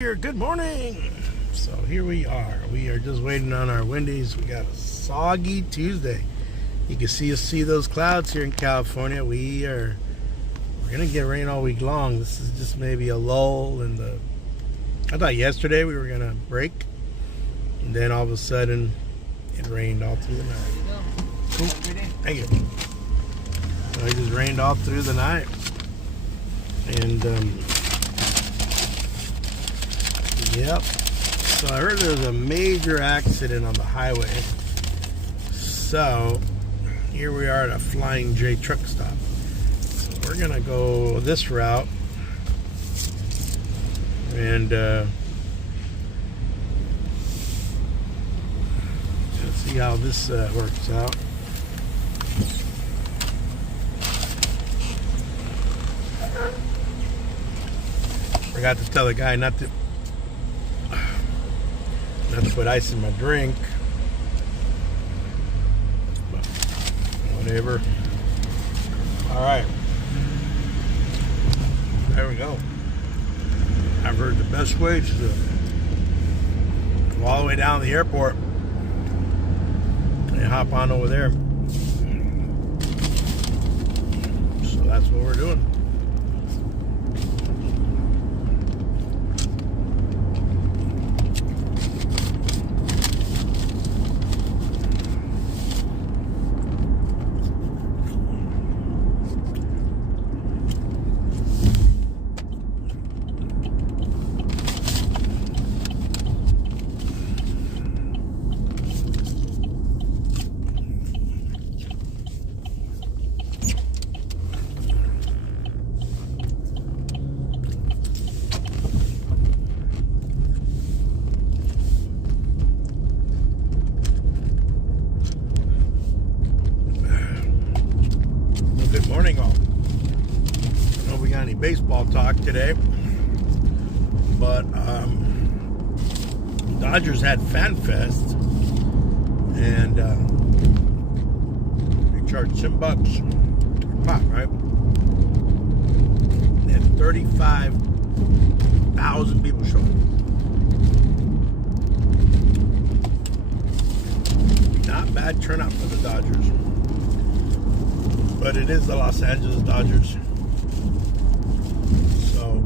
Here, good morning. So here we are. We are just waiting on our Wendy's. We got a soggy Tuesday. You can see those clouds here in California. We're gonna get rain all week long. This is just maybe a lull in the. I thought yesterday we were gonna break, and then all of a sudden it rained all through the night. Cool. Thank you. So it just rained all through the night, and yep. So I heard there was a major accident on the highway. So here we are at a Flying J truck stop. So we're gonna go this route and let's see how this works out. Forgot to tell the guy not to put ice in my drink, but whatever. All right, there we go. I've heard the best way is to go all the way down to the airport and hop on over there. So that's what we're doing. Good morning, all. I don't know if we got any baseball talk today, but Dodgers had Fan Fest, and they charged $10 per pop, right? They had 35,000 people show up. Not bad turnout for the Dodgers. But it is the Los Angeles Dodgers. So,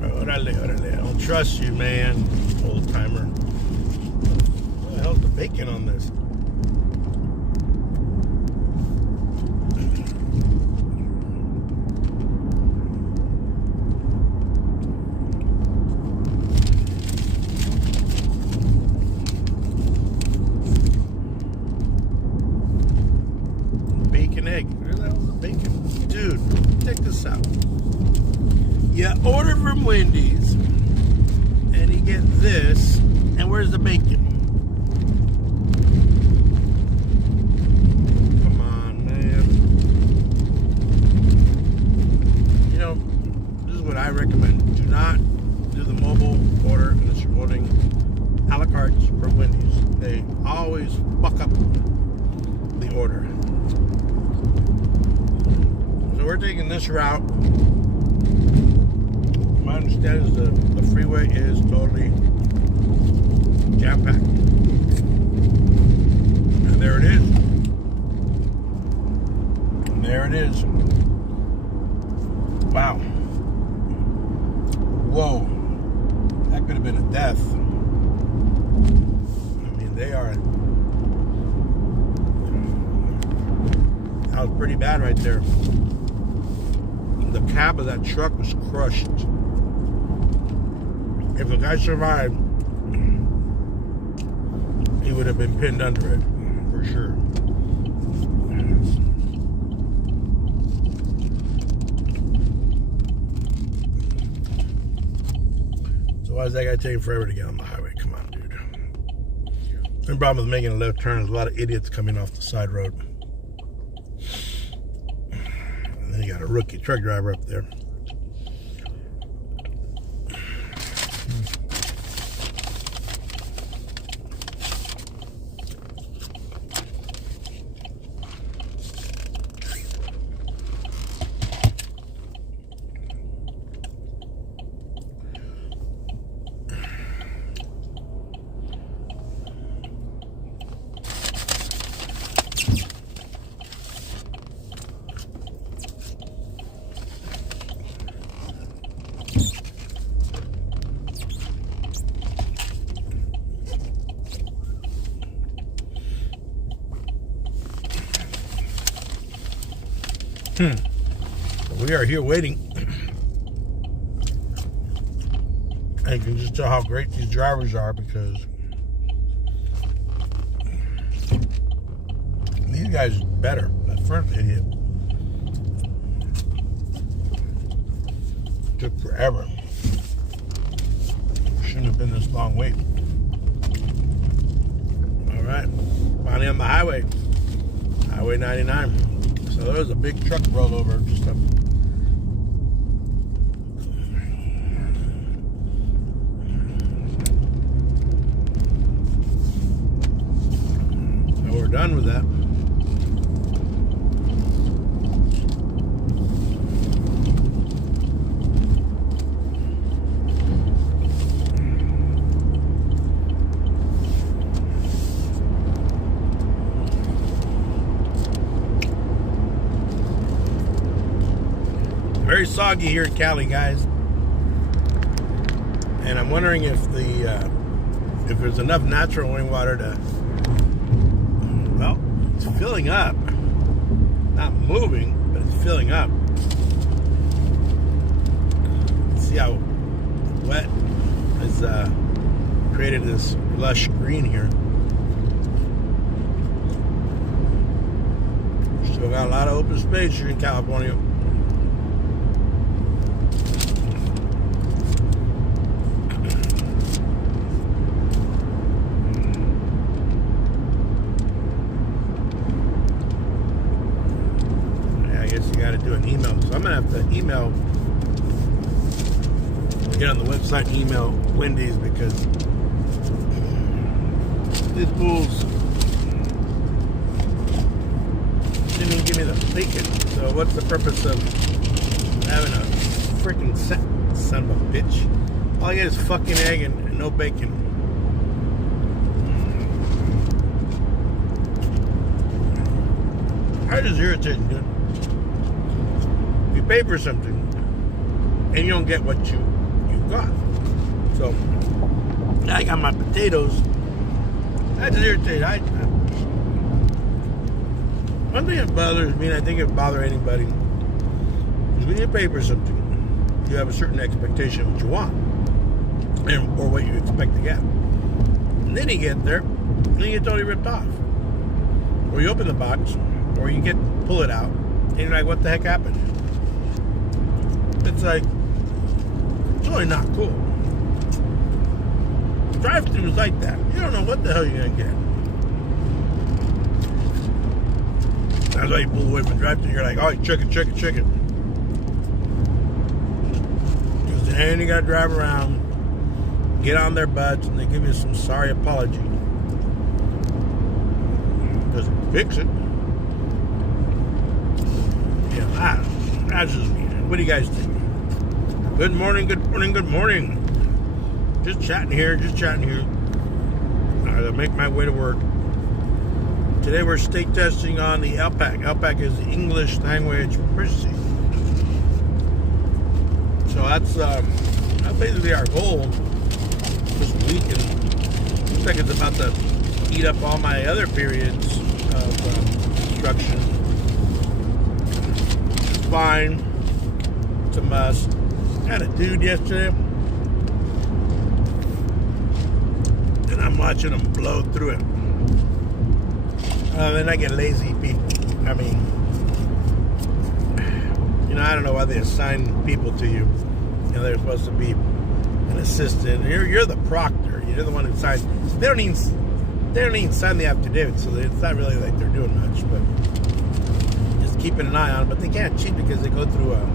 orale. I don't trust you, man, old timer. What the hell's the bacon on this? Egg. Where the hell's the bacon? Dude, check this out. You order from Wendy's and you get this, and where's the bacon? Come on, man. You know, this is what I recommend. Do not do the mobile order unless you're ordering a la carte from Wendy's. They always fuck up the order. We're taking this route. My understanding is the freeway is totally jam-packed. And there it is. And there it is. Wow. Whoa. That could have been a death. I mean, that was pretty bad right there. The cab of that truck was crushed. If the guy survived, he would have been pinned under it, for sure. So why is that guy taking forever to get on the highway? Come on, dude. The problem with making a left turn is a lot of idiots coming off the side road. Then you got a rookie truck driver up there. We are here waiting. And you can just tell how great these drivers are because these guys are better. That first idiot took forever. Shouldn't have been this long wait. All right, finally on the highway, Highway 99. So there was a big truck rolled over just up. So we're done with that. Very soggy here in Cali, guys, and I'm wondering if if there's enough natural rainwater to, well, it's filling up, not moving, but it's filling up. See how wet has created this lush green here. Still got a lot of open space here in California. Do an email, so I'm gonna have to email, get on the website and email Wendy's because these fools didn't even give me the bacon. So what's the purpose of having a freaking son of a bitch? All I get is fucking egg and no bacon. How just irritating, dude. You pay for something and you don't get what you got. So I got my potatoes. That's irritating. One thing that bothers me, and I think it bother anybody, is when you pay for something, you have a certain expectation of what you want or what you expect to get. And then you get there and you get totally ripped off. Or you open the box, or you pull it out, and you're like, what the heck happened? It's like, it's really not cool. Drive-thru is like that. You don't know what the hell you're going to get. That's why you pull away from drive-thru. You're like, oh, chicken. Because then you got to drive around, get on their butts, and they give you some sorry apology. Doesn't fix it. Yeah, that's just me. What do you guys think? Good morning. Just chatting here. I make my way to work. Today we're state testing on the LPAC. LPAC is the English Language Proficiency. So that's basically our goal this week. And it looks like it's about to eat up all my other periods of instruction. It's fine. It's a must. I had a dude yesterday, and I'm watching him blow through it. Then I get lazy. I mean, I don't know why they assign people to you. They're supposed to be an assistant. You're the proctor. You're the one who signs. They don't even sign the affidavit, so it's not really like they're doing much. But just keeping an eye on them. But they can't cheat because they go through a.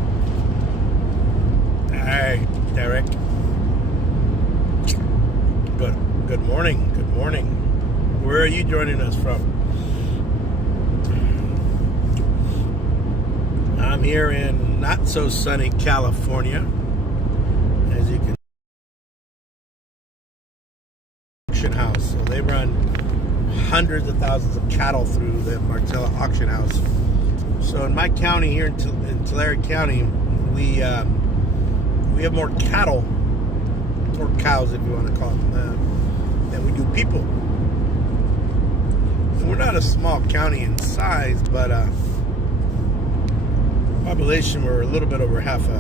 Hi, Derek. Good morning. Where are you joining us from? I'm here in not so sunny California. As you can see, auction house. So they run hundreds of thousands of cattle through the Martella auction house. So in my county here in Tulare County, we have more cattle, or cows if you want to call them that, than we do people. And we're not a small county in size, but Population were a little bit over half a.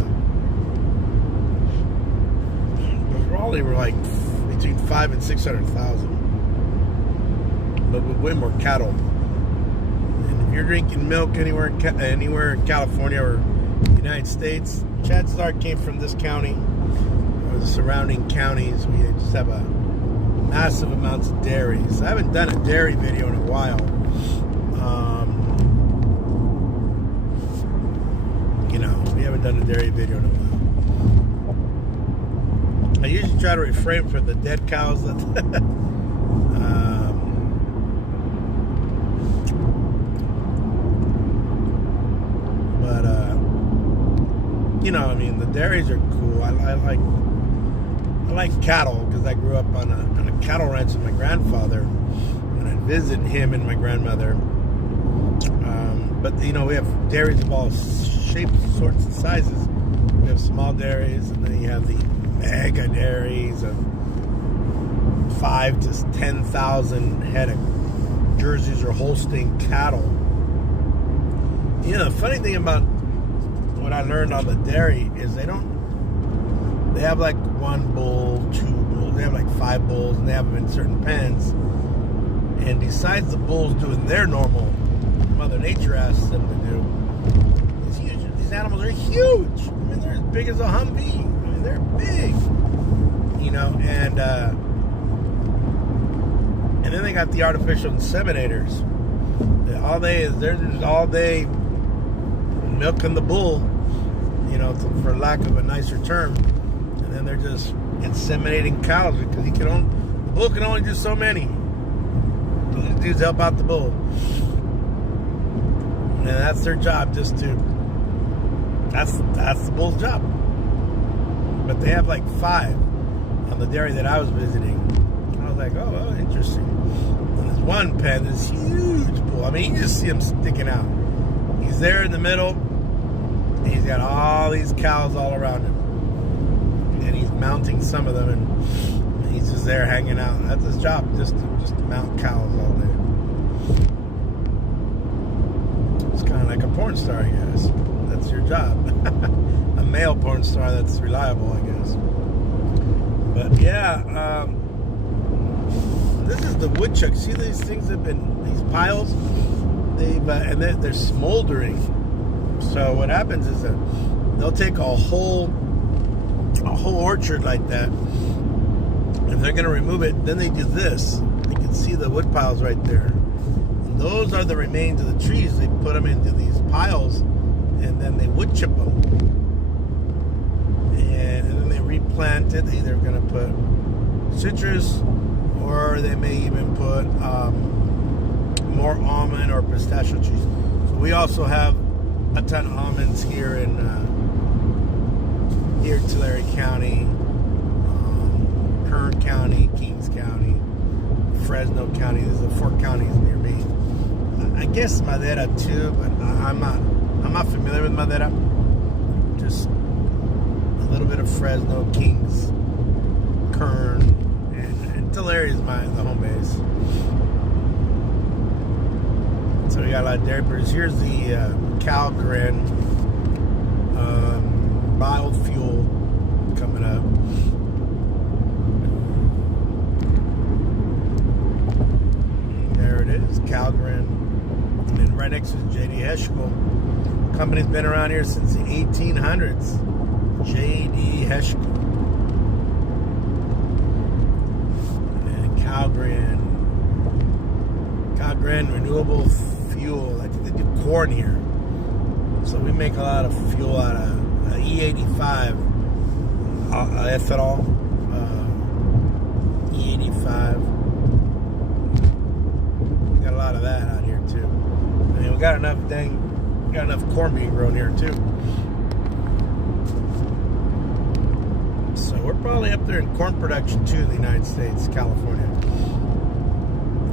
But Raleigh were like between 500,000 and 600,000. But with way more cattle. And if you're drinking milk anywhere in California or United States, chances are it came from this county or the surrounding counties. We just have a massive amounts of dairies. I haven't done a dairy video in a while. We haven't done a dairy video in a while. I usually try to refrain from the dead cows. But the dairies are cool. I like cattle because I grew up on a cattle ranch with my grandfather when I visited him and my grandmother. But we have dairies of all shapes, sorts, and sizes. We have small dairies, and then you have the mega dairies of 5,000 to 10,000 head of Jerseys or Holstein cattle. The funny thing about what I learned on the dairy is they have like 1 bull, 2 bulls, they have like 5 bulls, and they have them in certain pens. And besides the bulls doing their normal, Mother Nature asks them to do, these animals are huge. They're as big as a Humvee. They're big. And then they got the artificial inseminators. They're just all day milking the bull, for lack of a nicer term. And then they're just inseminating cows because the bull can only do so many. These dudes help out the bull. And that's their job, that's the bull's job. But they have like 5 on the dairy that I was visiting. I was like, oh, interesting. And there's one pen, this huge bull. You just see him sticking out. He's there in the middle. He's got all these cows all around him. And he's mounting some of them, and he's just there hanging out. That's his job, just to mount cows all day. It's kind of like a porn star, I guess. That's your job. A male porn star that's reliable, I guess. But yeah, this is the woodchuck. See these things these piles? They're smoldering. So what happens is that they'll take a whole orchard like that. If they're going to remove it, then they do this. You can see the wood piles right there. And those are the remains of the trees. They put them into these piles, and then they wood chip them. And then they replant it. They're either going to put citrus, or they may even put more almond or pistachio trees. So we also have a ton of almonds here in Tulare County, Kern County, Kings County, Fresno County. These are the 4 counties near me. I guess Madera too, but I'm not familiar with Madera. Just a little bit of Fresno, Kings, Kern, and Tulare is the home base. So we got a lot of dairy producers. Here's the Calgren biofuel coming up. There it is, Calgren. And then right next to J.D. Heschel. Company's been around here since the 1800s. J.D. Heschel. And Calgren Renewable Fuel. I think they do corn here. So we make a lot of fuel out of E85 ethanol. E85. We got a lot of that out here too. We got enough corn being grown here too. So we're probably up there in corn production too in the United States, California.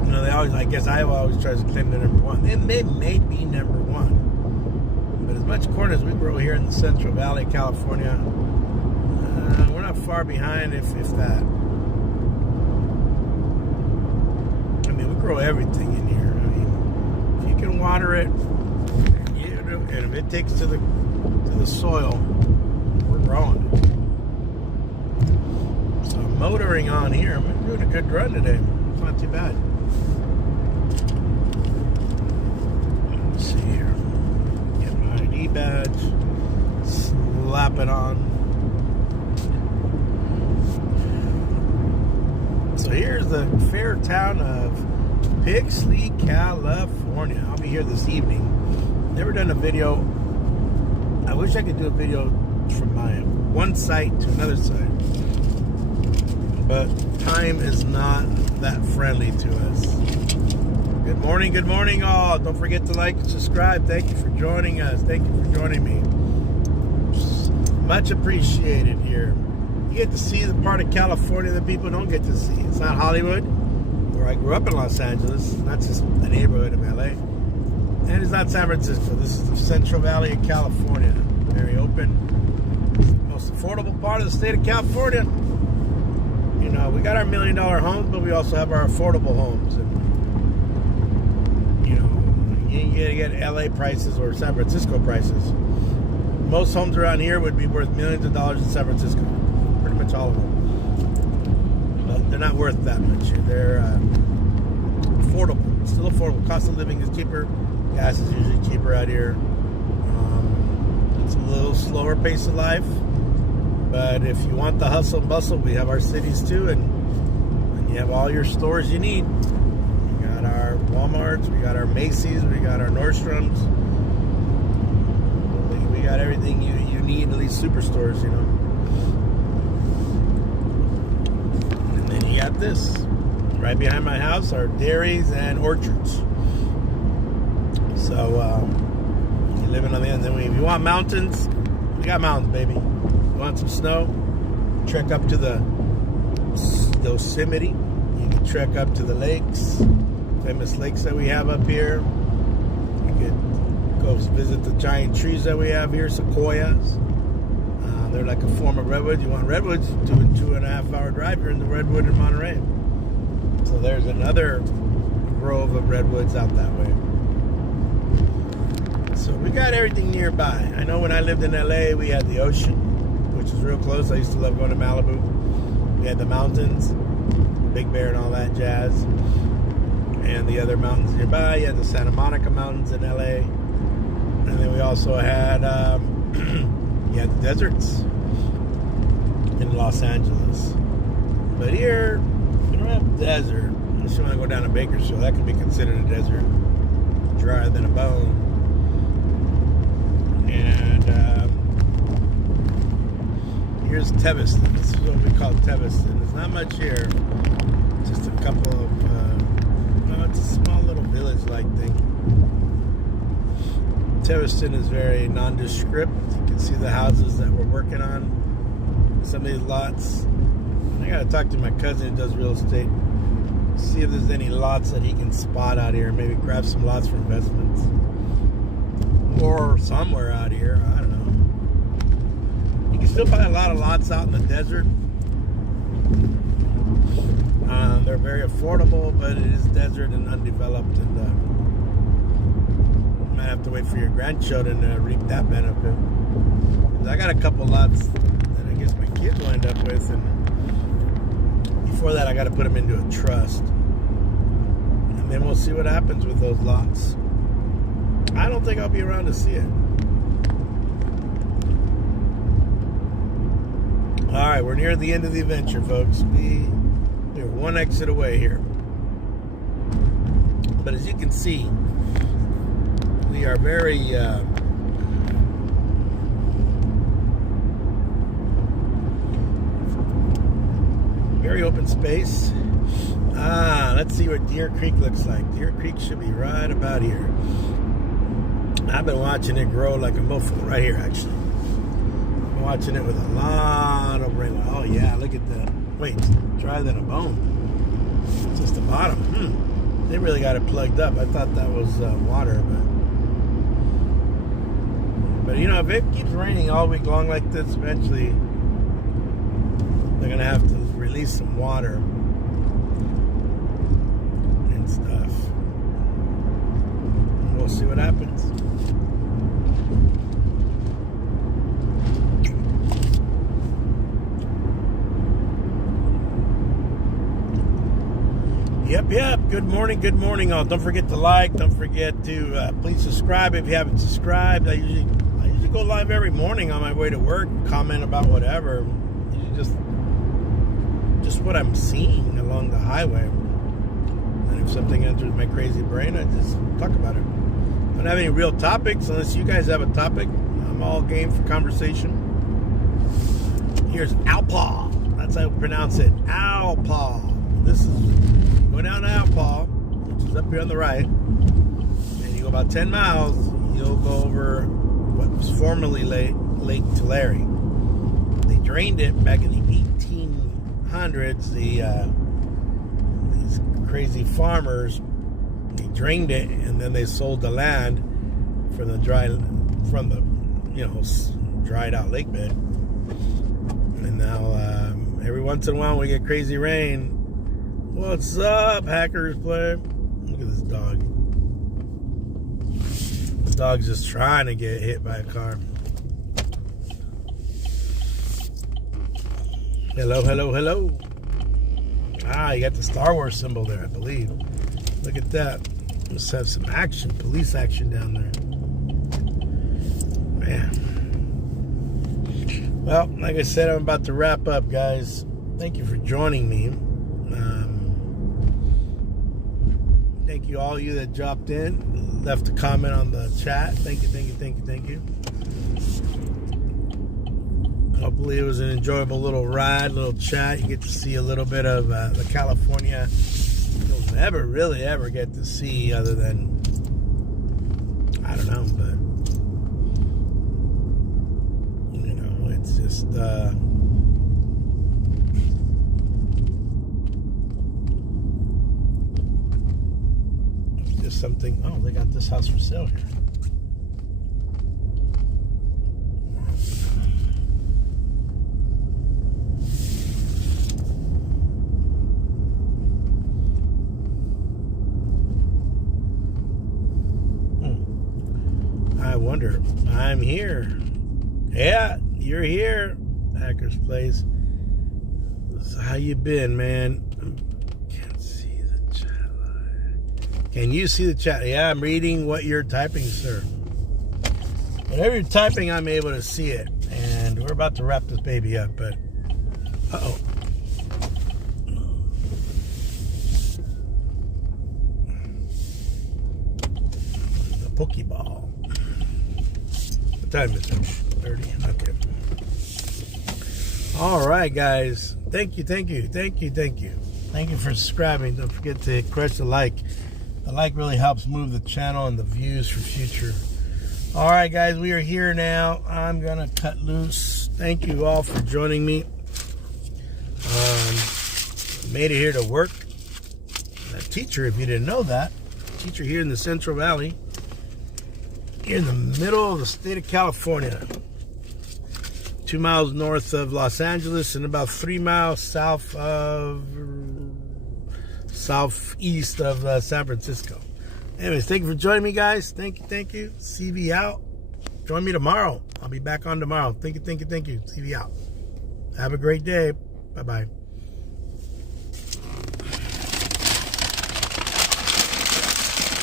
They always, I guess Iowa always tries to claim they're number 1. They may be number 1. But as much corn as we grow here in the Central Valley of California, we're not far behind, if that. We grow everything in here. If you can water it, and if it takes to the to the soil. We're growing. So I'm motoring on here. I'm doing a good run today. It's not too bad. Let's see here. Get my ID badge. Slap it on. So here's the fair town of Pixley, California. I'll be here this evening. Never done a video. I wish I could do a video from my one site to another site, but time is not that friendly to us. Good morning all. Don't forget to like and subscribe. Thank you for joining us. Thank you for joining me. Much appreciated here. You get to see the part of California that people don't get to see. It's not Hollywood, where I grew up in Los Angeles, not just a neighborhood of LA. And it's not San Francisco. This is the Central Valley of California. Very open. Most affordable part of the state of California. You know, we got our $1 million homes, but we also have our affordable homes. And, you know, you get LA prices or San Francisco prices. Most homes around here would be worth millions of dollars in San Francisco. Pretty much all of them. But they're not worth that much. They're affordable. Still affordable. Cost of living is cheaper. Gas is usually cheaper out here. It's a little slower pace of life. But if you want the hustle and bustle, we have our cities too. And you have all your stores you need. We got our Walmarts. We got our Macy's. We got our Nordstroms. We got everything you need, at least superstores, you know. And then you got this. Right behind my house are dairies and orchards. So, you're living on the end. Then if you want mountains, we got mountains, baby. You want some snow? Trek up to the Yosemite. You can trek up to the lakes, famous lakes that we have up here. You could go visit the giant trees that we have here, sequoias. They're like a form of redwood. You want redwoods? Do a 2.5 hour drive. You're in the redwood in Monterey. So there's another grove of redwoods out that way. So we got everything nearby. I know when I lived in LA, we had the ocean, which is real close. I used to love going to Malibu. We had the mountains, Big Bear and all that jazz. And the other mountains nearby. You had the Santa Monica Mountains in LA. And then we also had the deserts in Los Angeles. But here, we don't have desert. Unless you want to go down to Bakersfield, that could be considered a desert. Drier than a bone. And here's Teviston. This is what we call Teviston. There's not much here. Just a couple of, no, it's a small little village-like thing. Teviston is very nondescript. You can see the houses that we're working on. Some of these lots. I gotta talk to my cousin who does real estate. See if there's any lots that he can spot out here. Maybe grab some lots for investments. Or somewhere out here. I don't know. You can still buy a lot of lots out in the desert. They're very affordable, but it is desert and undeveloped. And you might have to wait for your grandchildren to reap that benefit. I got a couple lots that I guess my kids will end up with. And before that, I got to put them into a trust. And then we'll see what happens with those lots. I don't think I'll be around to see it. Alright, we're near the end of the adventure, folks. We're one exit away here. But as you can see, we are very open space. Let's see what Deer Creek looks like. Deer Creek should be right about here. I've been watching it grow like a mofo right here, actually. I'm watching it with a lot of rain. Oh yeah, look at that. Wait, drier than a bone. It's just the bottom. They really got it plugged up. I thought that was water, but you know, if it keeps raining all week long like this, eventually they're gonna have to release some water and stuff. We'll see what happens. Yep. Good morning all. Don't forget to like. Don't forget to please subscribe if you haven't subscribed. I usually go live every morning on my way to work, comment about whatever. Just what I'm seeing along the highway. And if something enters my crazy brain, I just talk about it. Don't have any real topics unless you guys have a topic. I'm all game for conversation. Here's Alpaw. That's how I pronounce it. Alpaw. This is, go down to Alpaw, which is up here on the right, and you go about 10 miles, you'll go over what was formerly Lake Tulare. They drained it back in the 1800s. These crazy farmers, they drained it, and then they sold the land from the dried out lake bed. And now every once in a while we get crazy rain. What's up, Hackers Play? Look at this dog. The dog's just trying to get hit by a car. Hello. Ah, you got the Star Wars symbol there, I believe. Look at that. Let's have some action, police action down there. Man. Well, like I said, I'm about to wrap up, guys. Thank you for joining me. Thank you, all you that dropped in, left a comment on the chat. Thank you. Hopefully it was an enjoyable little ride, little chat. You get to see a little bit of the California you'll never really ever get to see, other than, I don't know, but it's just something. Oh, they got this house for sale here. I wonder. I'm here. Yeah, you're here. Hackers Place. So how you been, man? Can you see the chat? Yeah, I'm reading what you're typing, sir. Whatever you're typing, I'm able to see it. And we're about to wrap this baby up, but... Uh-oh. The Pokeball. What time is it? 30? Okay. All right, guys. Thank you. Thank you for subscribing. Don't forget to crush the like. The like really helps move the channel and the views for future. All right, guys, we are here now. I'm going to cut loose. Thank you all for joining me. Made it here to work. I'm a teacher, if you didn't know that. Teacher here in the Central Valley. Here in the middle of the state of California. 2 miles north of Los Angeles and about 3 miles southeast of San Francisco. Anyways, thank you for joining me, guys. Thank you. CV out. Join me tomorrow. I'll be back on tomorrow. Thank you. CV out. Have a great day. Bye-bye.